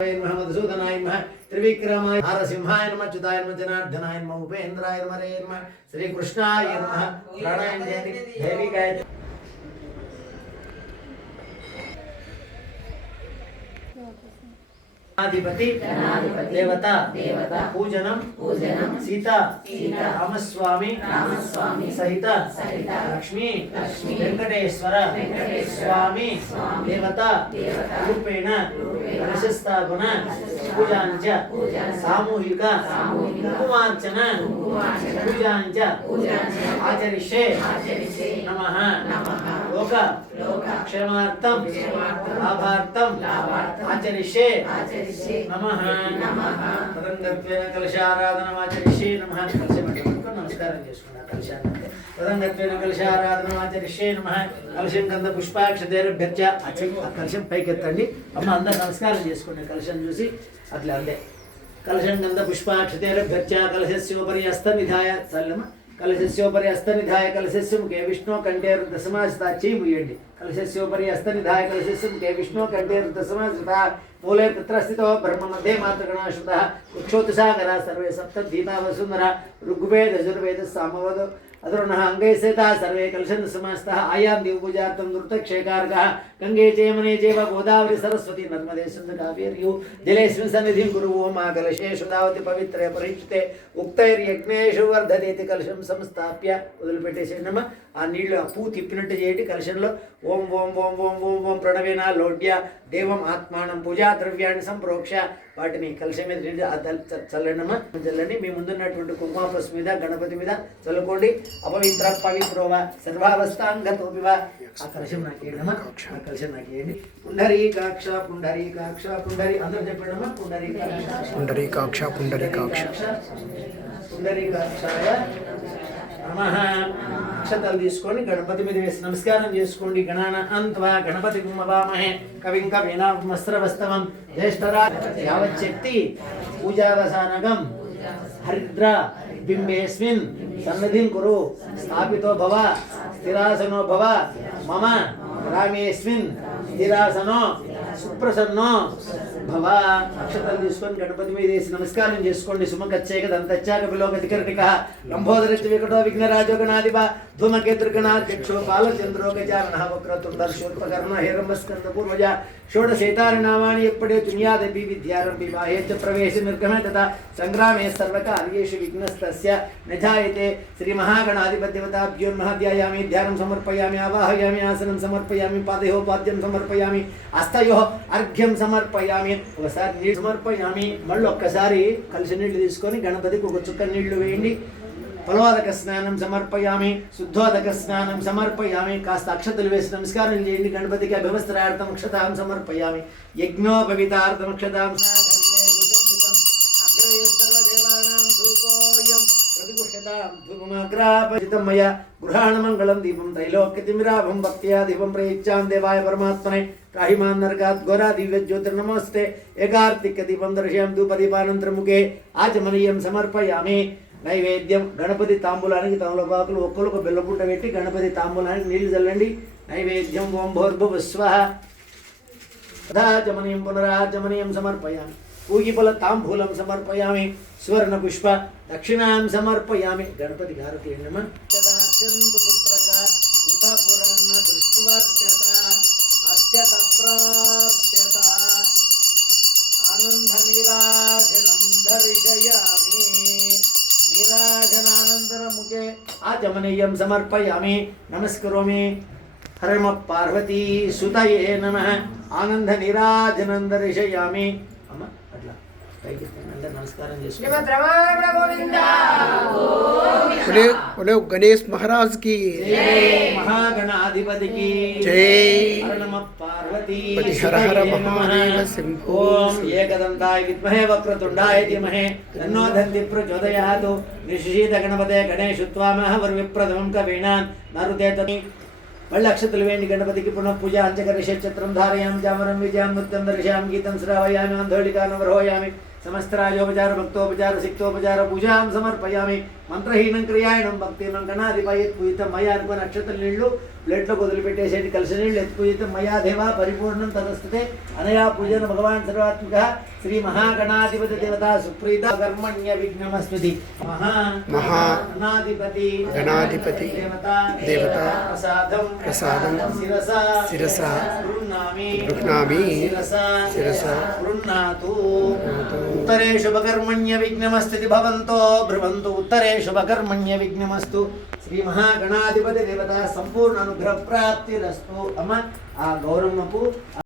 मधुसूदनाय नमः त्रिविक्रमाय नरसिंहाय नमः अच्युताय नमः जनार्दनाय नमः उपेन्द्राय नमः हरे नमः श्री कृष्णाय नमः प्राणायाम देवी गायत्री अधिपति देवता पूजनम सीता रामस्वामी सहित लक्ष्मी वेंकटेश्वर स्वामी देवता रूपेण कलशस्थापन पूजांच सामूहिक कुंकुमार्चन पूजांच आचरिष्ये नमः लोक क्षेमार्थम लाभार्थम आचरिष्ये नमः तदंगत्वेन कलशाराधनमाचरिष्ये नमः नमस्कारं చేసుకున్నా కలశాన్ని తదంగత్వేన కలశారాధనమాచరిష్యే నమః కలశం గంధ పుష్పాక్షతేరభ్యర్చ ఆ కలశం పైకెత్తండి అమ్మ అందరూ నమస్కారం చేసుకోండి కలశం చూసి అట్లా అంతే కలశం గంధ పుష్పాక్షతేరభ్యర్చ కలశస్యోపరి హస్తనిధాయ చల్లమ कलशस्योपरि हस्तनिधाय कलशस्य मुखे विष्णु कंठे रुद्रसमाश्रिताची मुयंडी कलशस्योपरि हस्तनिधाय कलशस्य मुखे विष्णु कंठे रुद्रसमाश्रिता मूले तत्र स्थितो ब्रह्ममध्ये मातृगणाश्रितः कुक्षोत्सागरः सर्वे सप्तद्वीपा वसुंधरा ऋग्वेद यजुर्वेद सामवेद अधुर्णः अंगे सेता सर्वे कलशन् समास्तः आयां दीपपूजार्थं नृत्यक्षेकारकः गंगे चेमने चैव गोदावरी सरस्वती नर्मदे सिन्धु कावेर्यु जलेऽस्मिन् सन्निधिं कुरु ओम कलशेषु दावति पवित्रे परीक्षिते उक्तैर्यज्ञेषु वर्धतेति कलशं संस्थाप्य వదిలిపెట్టేసేయండి నమ ఆ నీళ్లు ఆ పూ తిప్పినట్టు చేయండి కలశంలో ఓం ఓం ఓం ఓం ఓం ఓం ప్రణవేన లోడ్య దేవం ఆత్మానం పూజా ద్రవ్యాన్ని సంప్రోక్ష వాటిని కలశం మీద చల్లండమ్మా చల్లండి మీ ముందున్నటువంటి కుంకుమ పసుపు మీద గణపతి మీద చల్లుకోండి అపవిత్ర పవిత్రోవ సర్వావస్థాంగతోపివ ఆ కలశం నాకేయండమ్మా ఆ కలశం నాకేయండి పుండరీకాక్ష పుండరీకాక్ష పుండరీ అందరూ చెప్పండమ్మా పుండరీకాక్ష పుండరీకాక్ష పుండరీకాక్షాయ నమః అక్షతలు తీసుకొని గణపతి మీద వేసి నమస్కారం చేసుకోండి గణాన అంత్వా గణపతి గుమ్మవామహే కవిం కవీనామస్రవస్తవం జ్యేష్ఠరాజ యావచ్చక్తి పూజావసానగం హరిద్ర బింబేస్మిన్ సన్నిధిం కురు స్థాపితో భవ స్థిరాసనో భవ మమ రామేస్మిన్ స్థిరాసనో సుప్రసన్నో భవ అక్షతలు తీసుకొని గణపతి మీద వేసి నమస్కారం చేసుకోండి సుమకచ్చేక దంతచ్చాక విలోకతికర్ణిక లంబోదరస్తి వికటో విఘ్నరాజో గణాధిప ధూమకేతుర్గణాధ్యక్షో బాలచంద్రో గజానన వక్రతుందర్శోత్పకర్ణ హిరంబస్కంద పూర్వజ షోడశేతాని నామాని ఎప్పుడే తున్యాదపి విద్యారంభి బాహ్యచ్చ ప్రవేశ నిర్గమే తథా సంగ్రామే సర్వకార్యేషు విఘ్నస్తస్య నజాయతే శ్రీ మహాగణాధిపతిదేవతాభ్యోన్మహాధ్యాయామి ధ్యానం సమర్పయామి ఆవాహయామి ఆసనం సమర్పయామి పాదయోః పాద్యం సమర్పయామి హస్తయోః అర్ఘ్యం సమర్పయామి ఒకసారి నీళ్ళు సమర్పయామి మళ్ళీ ఒక్కసారి కలిసి నీళ్లు తీసుకొని గణపతికి ఒక చుక్క నీళ్లు వేయండి ఫలోదక స్నానం సమర్పయామి శుద్ధోదక స్నానం సమర్పయామి కాస్త అక్షతలు వేసి నమస్కారం చేయండి గణపతికి అభివస్త్రార్థం అక్షతాం సమర్పయామి యజ్ఞోపవితార్థం అక్షతాం మయ గృహాణమంగళం దీపం త్రైలోక్యతిమిరాభం భక్త్యా దీపం ప్రయుక్త్యాం దేవాయ పరమాత్మనే కాహిమాన్ నరకాత్ ఘోరా దివ్య జ్యోతిర్నమస్తే ఏకార్తిక దీపం దర్శయామి ధూపదీపానంతరం ముఖే ఆచమనీయం సమర్పయామి నైవేద్యం గణపతి తాంబూలానికి తమలపాకులు ఒక్కరికి బెల్లపుట్ట పెట్టి గణపతి తాంబూలానికి నీళ్లు చల్లండి నైవేద్యం ఓం భోర్భువస్వః తథాచమనీయం పునరాచమనీయం సమర్పయామి పూగిఫల తాంబూలం సమర్పయామి సువర్ణ పుష్ప దక్షిణాం సమర్పయామి గణపతి హారతి ఎండమా ఆనంద నీరాజనం దర్శయామి నీరాజనానంతరం ముఖే ఆచమనీయం సమర్పయామి నమస్కరోమి హరమ పార్వతీ సుతయే నమః ఆనంద నీరాజనం దర్శయామి అమ్మ అట్లా పైకి అందరూ నమస్కారం बोले गणेश महाराज की महागणाधिपति की जय। नमः पार्वती हर हर महादेव शंभो। ओम एकदंताय विद्महे वक्रतुंडाय धीमहि तन्नो दन्ति प्रचोदयात् निशीत गणपते गणेशत्वामः वरविप्रथमं कवीनां नरुते तनि మళ్ళీ అక్షతలు వేయండి గణపతికి పునః పూజ అంచకరిషే ఛత్రం ధారయామి జామరం విజయాం నృత్యం దర్శయామి గీతం శ్రావయామి ఆందోళికానం వరోయామి సమస్తరాజోపచార భక్తోపచార సిక్తోపచార పూజాం సమర్పయామి మంత్రహీనం క్రియాయణం భక్తినం గణాధిపై పూజితం మయా అనుకుని నక్షత్ర నీళ్లు ప్లేట్లో వదిలిపెట్టేసేటి కలిసి నీళ్ళు ఎత్తుపూజితం మయా దేవా పరిపూర్ణం తదస్తుతే అనయా పూజన భగవాన్ సర్వాత్మక శ్రీ మహాగణాధిపతి దేవత సుప్రీత కర్మణ్య విఘ్నమస్తుతి మహా గణాధిపతి దేవత ప్రసాదం శిరస గృహ్ణామి శిరస గృహ్ణాతు ఉత్తరే శుభకర్మణ్య విఘ్నమస్తుతి భవంతో భ్రువంతు ఉత్తరే శుభకర్మణ్య విఘ్నమస్తు శ్రీ మహాగణాధిపతి దేవత సంపూర్ణ అనుగ్రహ ప్రాప్తిరస్తు అమ్మ ఆ గౌరమ్మకు